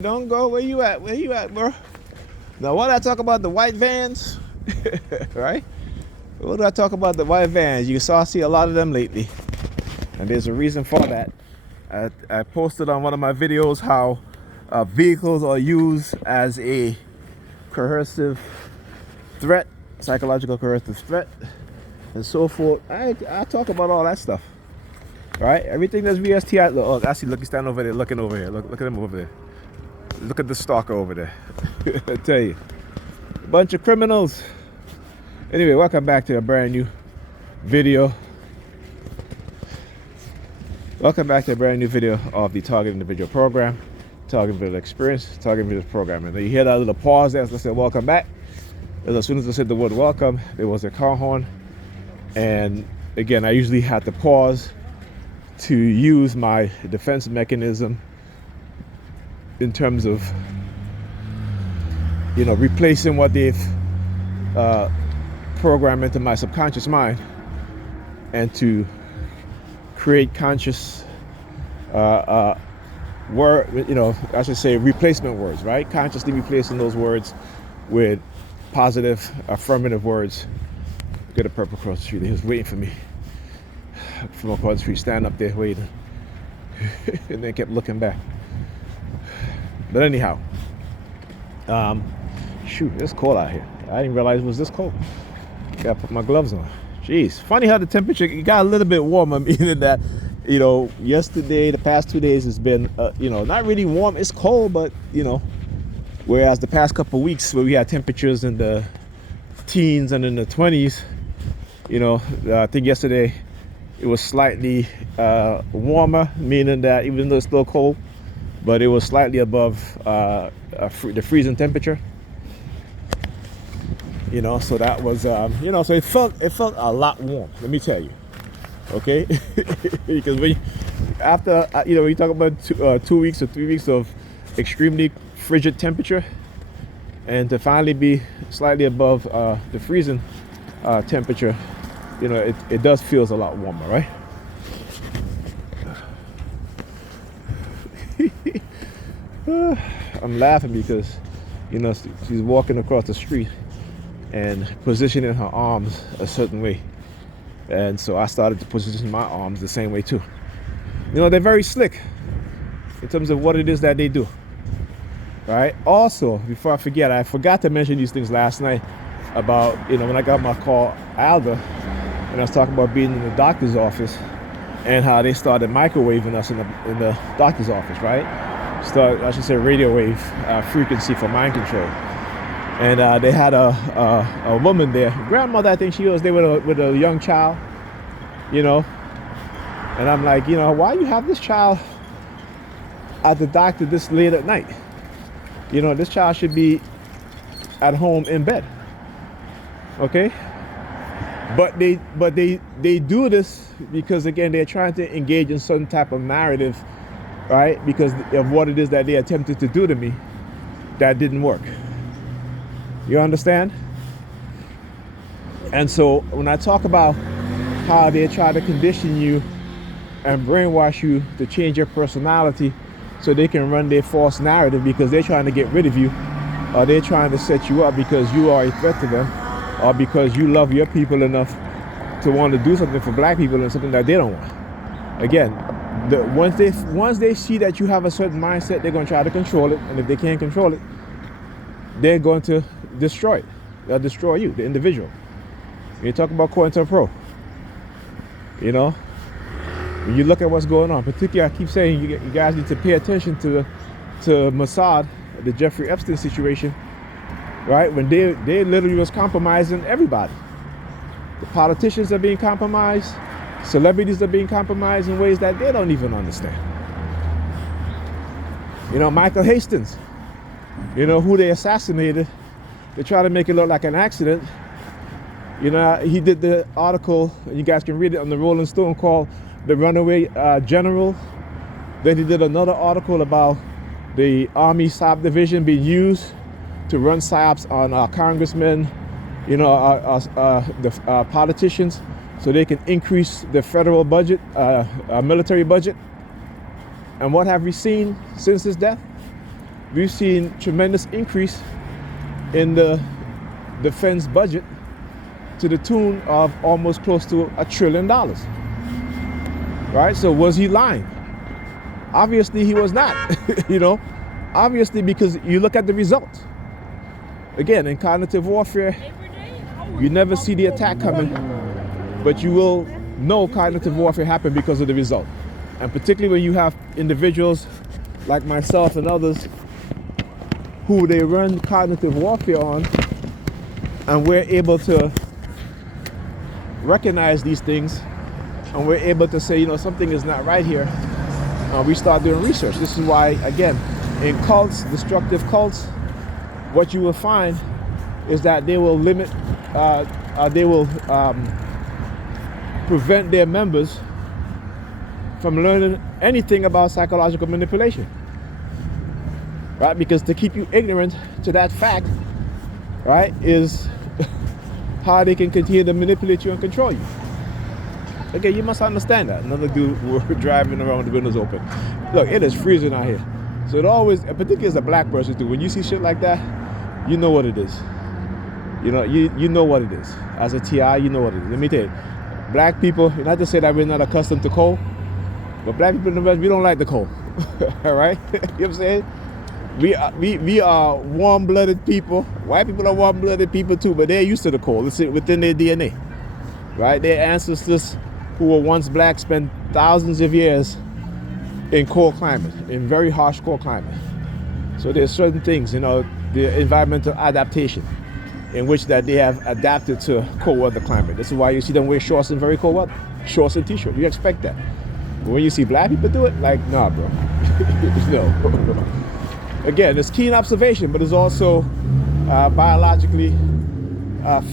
Don't go. Where you at? Where you at, bro? Now, what did I talk about the white vans? Right? What did I talk about the white vans? You saw I see a lot of them lately. And there's a reason for that. I posted on one of my videos how vehicles are used as a coercive threat, psychological coercive threat, and so forth. I talk about all that stuff. Right? Everything that's VSTI. Look, I see, look, he's standing over there, looking over here. Look at him over there. Look at the stalker over there. I tell you, bunch of criminals. Anyway, welcome back to a brand new video. Welcome back to a brand new video of the Target Individual Program, Target Individual Experience, Target Individual Program. And you hear that little pause there, so I said, welcome back. And as soon as I said the word welcome, there was a car horn. And again, I usually have to pause to use my defense mechanism in terms of, replacing what they've programmed into my subconscious mind, and to create conscious I should say replacement words, right? Consciously replacing those words with positive, affirmative words. Get a purple across the street. He was waiting for me from across the street, standing up there waiting, and then kept looking back. But anyhow, shoot, it's cold out here. I didn't realize it was this cold. Gotta put my gloves on. Jeez, funny how the temperature got a little bit warmer, meaning that, yesterday, the past 2 days has been, not really warm. It's cold, but, whereas the past couple of weeks where we had temperatures in the teens and in the 20s, I think yesterday it was slightly warmer, meaning that even though it's still cold, but it was slightly above the freezing temperature. So that was, so it felt a lot warm. Let me tell you, okay? Because when you talk about 2 weeks or 3 weeks of extremely frigid temperature, and to finally be slightly above the freezing temperature, it does feel a lot warmer, right? I'm laughing because, she's walking across the street and positioning her arms a certain way. And so I started to position my arms the same way too. They're very slick in terms of what it is that they do. Right? Also, before I forgot to mention these things last night about, when I got my call, Alda, and I was talking about being in the doctor's office and how they started microwaving us in the doctor's office, right? I should say radio wave frequency for mind control. And they had a woman there, grandmother, I think she was there with a young child, and I'm like, why you have this child at the doctor this late at night? This child should be at home in bed, okay? But they do this because, again, they're trying to engage in some type of narrative, right? Because of what it is that they attempted to do to me that didn't work. You understand? And so when I talk about how they try to condition you and brainwash you to change your personality so they can run their false narrative because they're trying to get rid of you, or they're trying to set you up because you are a threat to them, or because you love your people enough to want to do something for black people and something that they don't want. Again, once they see that you have a certain mindset, they're going to try to control it. And if they can't control it, they're going to destroy it. They'll destroy you, the individual. You talk about COINTELPRO. When you look at what's going on, particularly I keep saying you guys need to pay attention to Mossad, the Jeffrey Epstein situation, right? When they literally was compromising everybody. The politicians are being compromised. Celebrities are being compromised in ways that they don't even understand. Michael Hastings, who they assassinated. They try to make it look like an accident. He did the article, and you guys can read it on the Rolling Stone, called The Runaway General. Then he did another article about the Army PSYOP division being used to run PSYOPs on congressmen, the politicians, so they can increase the federal budget, military budget. And what have we seen since his death? we've seen tremendous increase in the defense budget to the tune of almost close to $1 trillion. Right? So was he lying? Obviously he was not. You know, obviously, because you look at the results. Again, in cognitive warfare, you never see the attack coming, but you will know cognitive warfare happened because of the result. And particularly when you have individuals like myself and others who they run cognitive warfare on, and we're able to recognize these things, and we're able to say, you know, something is not right here. We start doing research. This is why, again, in cults, destructive cults, what you will find is that they will limit, prevent their members from learning anything about psychological manipulation, right? Because to keep you ignorant to that fact, right, is how they can continue to manipulate you and control you. Okay, you must understand that. Another dude, we're driving around with the windows open. Look, it is freezing out here. So it always, particularly as a black person too, when you see shit like that, you know what it is. You know, you know what it is. As a TI, you know what it is. Let me tell you, black people, not to say that we're not accustomed to cold, but black people in the West, we don't like the cold. All right? You know what I'm saying? We are warm-blooded people. White people are warm-blooded people too, but they're used to the cold. It's within their DNA. Right? Their ancestors who were once black spent thousands of years in cold climate, in very harsh cold climate. So there's certain things, you know, the environmental adaptation in which that they have adapted to cold weather climate. This is why you see them wear shorts in very cold weather, shorts and t-shirt. You expect that. But when you see black people do it, like, nah, bro. No. Again, it's keen observation, but it's also biologically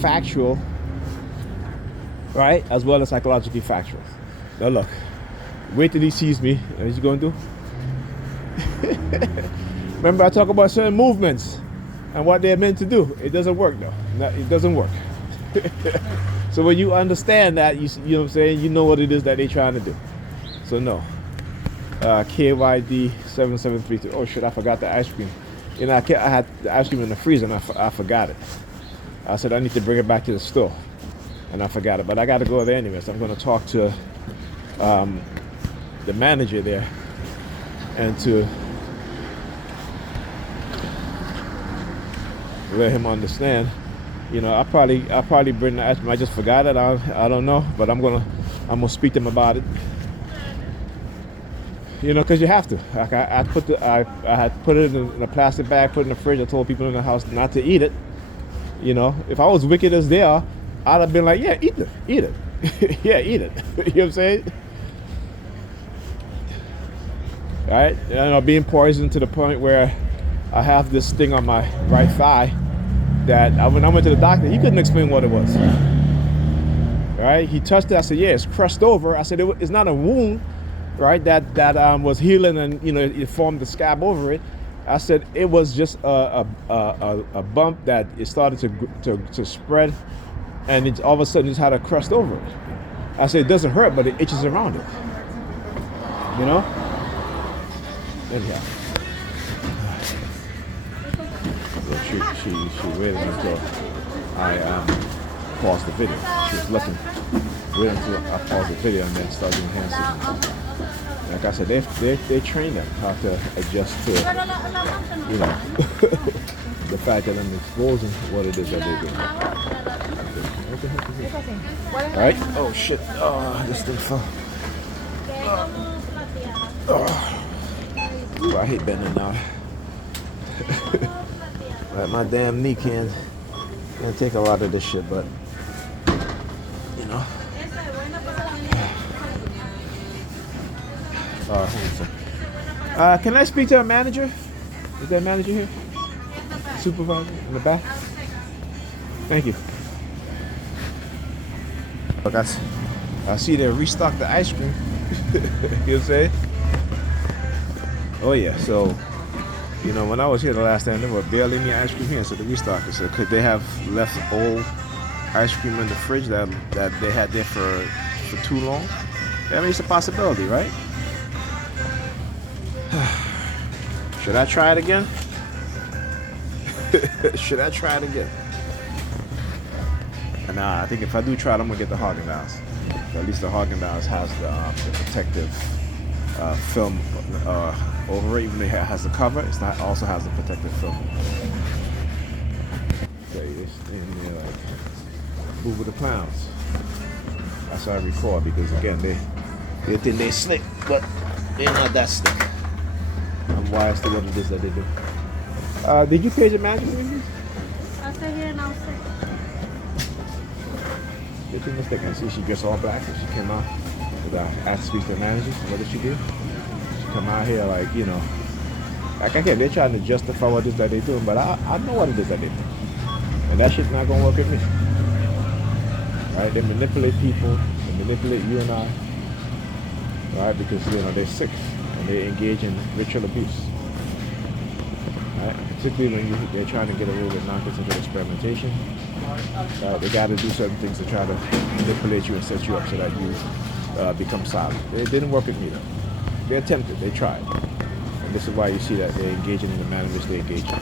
factual, right? As well as psychologically factual. Now look, wait till he sees me. What is he going to do? Remember I talk about certain movements and what they're meant to do. It doesn't work though. It doesn't work. So when you understand that, you know what I'm saying, you know what it is that they're trying to do. So no. KYD 7732. Oh shit, I forgot the ice cream. You know, I had the ice cream in the freezer and I forgot it. I said I need to bring it back to the store. And I forgot it, but I got to go there anyway. So I'm going to talk to the manager there, and to let him understand. You know, I probably bring the ice cream. I just forgot it. I don't know, but I'm gonna speak to him about it. You know, because you have to. Like I had put it in a plastic bag, put it in the fridge. I told people in the house not to eat it. You know, if I was wicked as they are, I'd have been like, yeah, eat it. Yeah, eat it. You know what I'm saying? Right? You know, being poisoned to the point where I have this thing on my right thigh that when I went to the doctor, he couldn't explain what it was. Right? He touched it. I said, yeah, it's crushed over. I said, it's not a wound, right, that was healing and, you know, it formed the scab over it. I said it was just a bump that it started to spread, and it all of a sudden just had a crust over it. I said it doesn't hurt, but it itches around it. You know? Anyhow. So she waited until I paused the video. She was looking. Waited until I paused the video and then started doing hand signals. Like I said, they train them how to adjust to, you know, the fact that I'm exposing what it is that they're doing. All right. Oh shit! Oh, this thing fell. Ooh, I hate bending now. Like my damn knee can't take a lot of this shit, but you know. Hold on a second. Can I speak to a manager? Is there a manager here? Supervisor in the back? Thank you. Look, I see they restocked the ice cream. You know what I'm saying? Oh yeah, so, you know, when I was here the last time, there were barely any ice cream here, so they restocked it. So could they have left old ice cream in the fridge that they had there for too long? I mean, it's a possibility, right? Should I try it again? Should I try it again? Nah, I think if I do try it, I'm gonna get the Haagen-Dazs. At least the Haagen-Dazs has the protective film over it. Even though it has the cover, it also has the protective film. Okay, it's in there like move with the clowns. That's how I record, because again they think they slick, but they're not that slick. I'm wise to what it is that they do. Did you pay your manager fees? I'll stay here and I'll sit. Did you mistake? I see she dressed all black and she came out with asked to speak to the manager. What did she do? She come out here like, you know, like again, they're trying to justify what it is that they're doing, but I know what it is that they do. And that shit's not gonna work with me. Right? They manipulate people, they manipulate you and I. Right? Because you know they're sick and they engage in ritual abuse. Right? Particularly when they're trying to get away with non-consensual experimentation. They got to do certain things to try to manipulate you and set you up so that you become silent. It didn't work with me though. They attempted, they tried. And this is why you see that they're engaging in the manner in which they engage in.